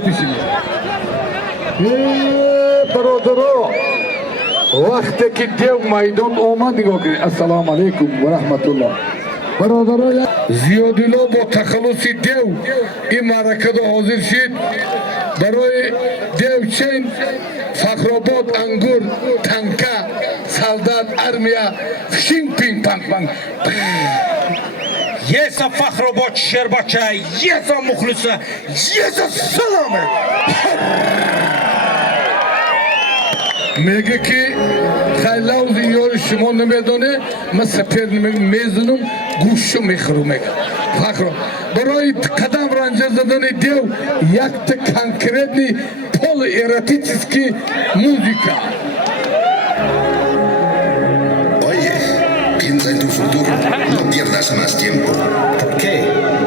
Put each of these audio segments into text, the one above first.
بشیم برادرها وقتی که دیو میدان آمد نگاه کنید السلام علیکم و رحمت الله برادرها زیادیلا با تخلص دیو این معرکه دا حاضر شد برای دیو چین فخرآباد انگور تنکه سالدات ارمیا فشینگ پینگ پانگ پانگ Yesa Fakhrobat Sherbacha, Yesa Mukhlisa, Yesa Salame. میگه که خیلی از یار شما نمیدونه من سپر میزنم گوشو میخورم میگه فخر برای قدم رنجه زدن دیو یک تا کنکرتنی پول ایراتیچسکی موزیکا Oye, piensa en tu futuro, no pierdas más tiempo. ¿Por qué?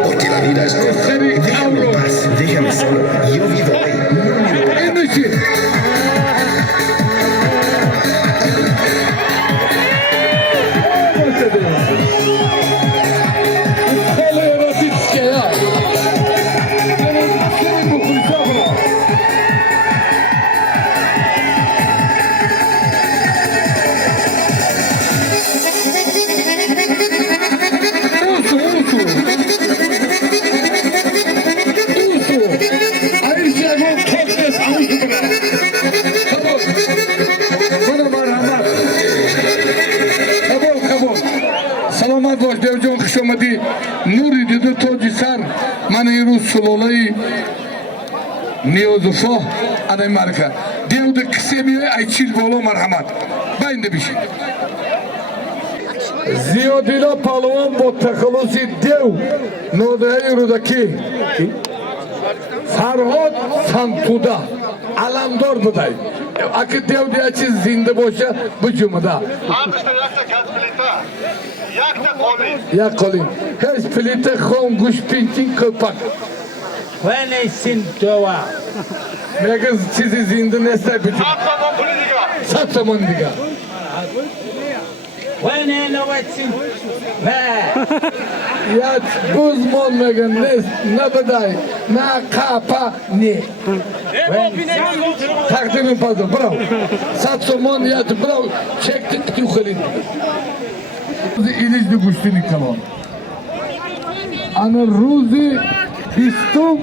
Porque la vida es corta. Déjame en paz, déjame solo. Yo vivo hoy, no miro para atrás. Selamat baş devcan kışamadı Nuri dedi toci sar Mani yürü sulolayı Niyozufa Anay marka Devde kısemiye ayçil bolu merhamet Ben de bir şey Ziyadila palvan bu takılısı dev Nodaya yürüdeki Farhad Santuda Alamdor buday Akı dev diye çiz zinde boşa bu cumada Almışlar yakta kağıt plita. Yakta kolin. Ya kolin Hez plite khon guş pinçin kılpak Venesin dova. Megaz çizi zinde nesne bütün Atla politika. Satsamon diga Vene lovetsin. Ve. Ya buzmon megan nes ne baday Na kapa ne Takdimin pazar bravo Satsamon ya bravo Çektik tüyükhalin İlizli guştini kalan Ana ruzi bistum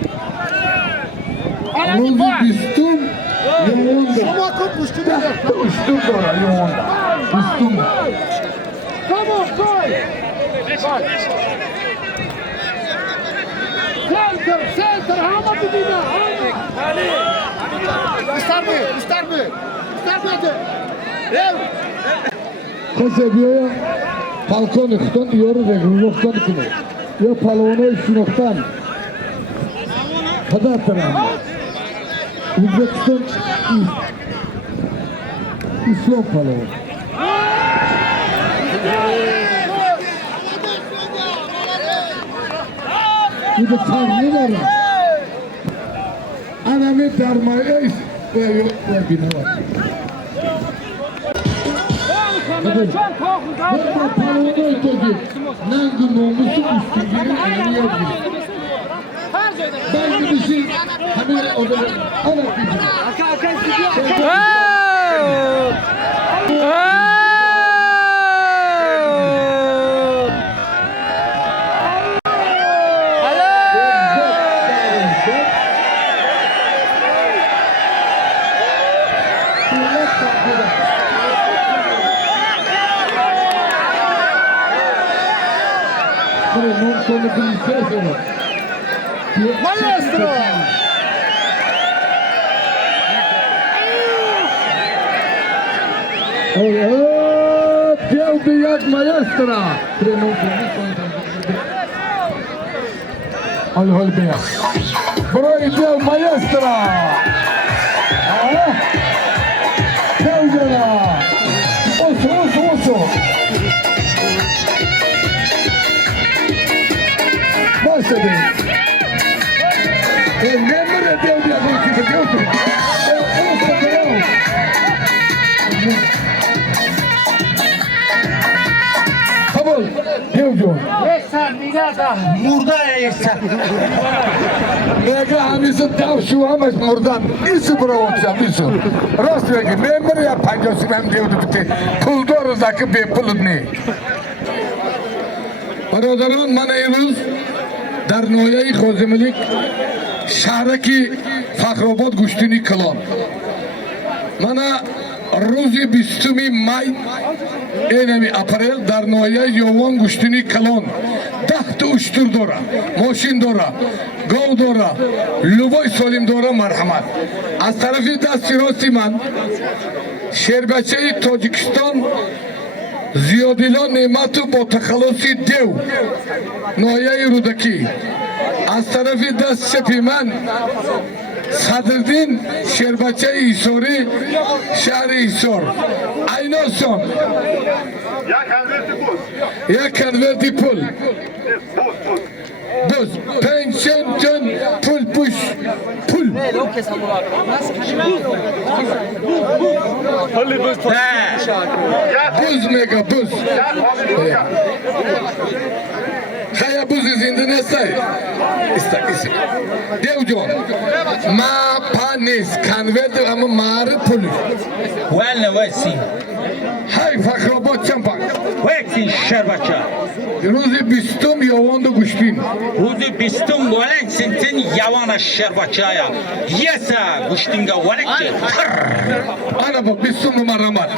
Ruzi bistum Yoğunda Şoma kopmuştu bir de. Uçtum sonra yoğunda Bistum Tamam koy. Center, Hamad Dina, Hamad. İster mi? İster mi? İster mi hadi? Ev. Kasebiye Palkonik'tan yoru Regnok'tan kine Ya Palvona Şunok'tan Kadar tarafı Uzbekistan İslam Palvona Bir de tanrı var Anamı darmaya Ve bina var Bakma palona öteki Nangı nomusu üstüngünün elini yapıyor Ben bir şey Hemen odaya Maestro. Dev Biyak Maestra Al Biyak Burayı Dev Maestra Dev Jana Oso Başladı Memur Dev Biyak Oso Kabul Dev John. Murda yesen. Mega hamisin dev şu ama buradan. İsi bura olacağım isi. Rast vergi. Memur ya pancası ben devdi bitti. Pul doğru zakı bir pulun ne? Baradarın manayımız در نویای خوزملیک شهرکی فخرآباد گشتینی کلان منا روز 20 مای اینمی اپریل در نویای یوان گشتینی کلان 10 تا اشتر داره ماشین داره گاو داره لوبای سالم داره مرحمت از طرفی دست راستی من شهربچه تاجیکستان زیادیلا نعمتو با تخلصی دیو نایه رودکی از طرف دست چپی من صدردین شربچه ایساری شهر ایسار ایناسان یک کنورتی پول بز پنشن جن پول پوش پول buz mega buz. Kaya buz izinde ne say? İstek. Devjon. Ma panis kanverdi ama mağarı pulü. Valla vaysin. Hay Fakrabad çampak. Vaysin şerbaça. Ruzi bistum yavandı kuştin. Ruzi bistum valen sintin yavana şerbaçaya. Yesa guştinga valekçe. Ana bak bistum numaramat.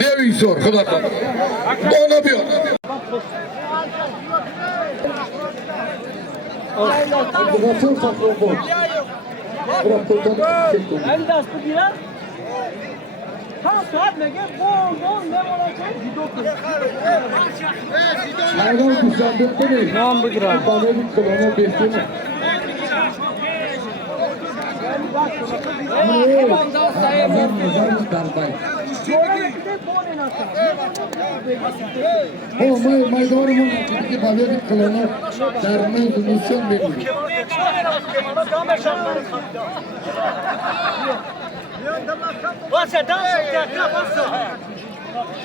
Dev insor. Kıdatan. Ona bir. Nasıl Fakrabad? این دست بگیرم تا ساعت میگه بون Hayvan kuşandık değil. Nam bıdıran. Bana bir kılana besleme. Maydanımın ki bana bir kılana dermen zümrüsyen veriyor. واسه دانس کرد واسه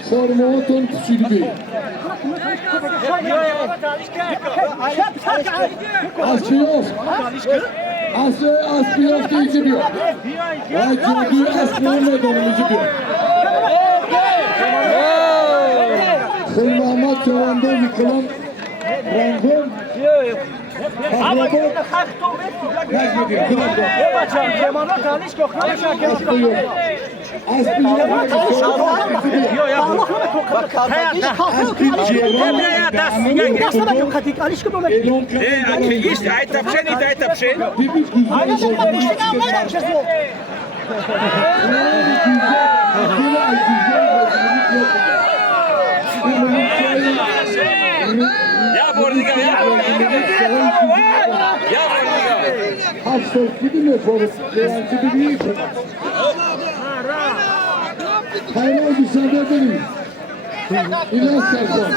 Formatın küçülü değil. Aslı yok. Aslı yok diye gidiyor. Vay çünkü aslı olmadığını gidiyor. Kılmama çoranda yıkılan rangın Fakrabad kaybediyor. Aslı yok. Aslı Hayvan müsaade edelim. İlaç sarsan.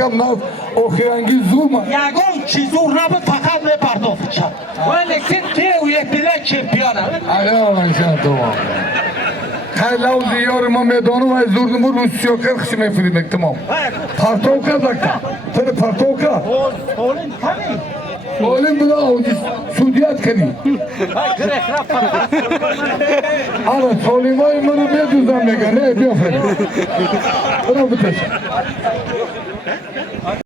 Kam nav okuyangi zulma. Yagon çizur nabı fakat ne pardon fıçak. Valla sen dev yetilen çempiyona. Alo inşallah tamam. Kaylav ziyar ma meydanu ve zurdumu Rusya kırkışı mefrimek tamam. Partovka zakta. Tene partovka. Oğlum tabii. Oğlum buna avucu sudiyat kani. Ana Solimay mırı meduzdan mega ne yapıyor? Buna bu taşı.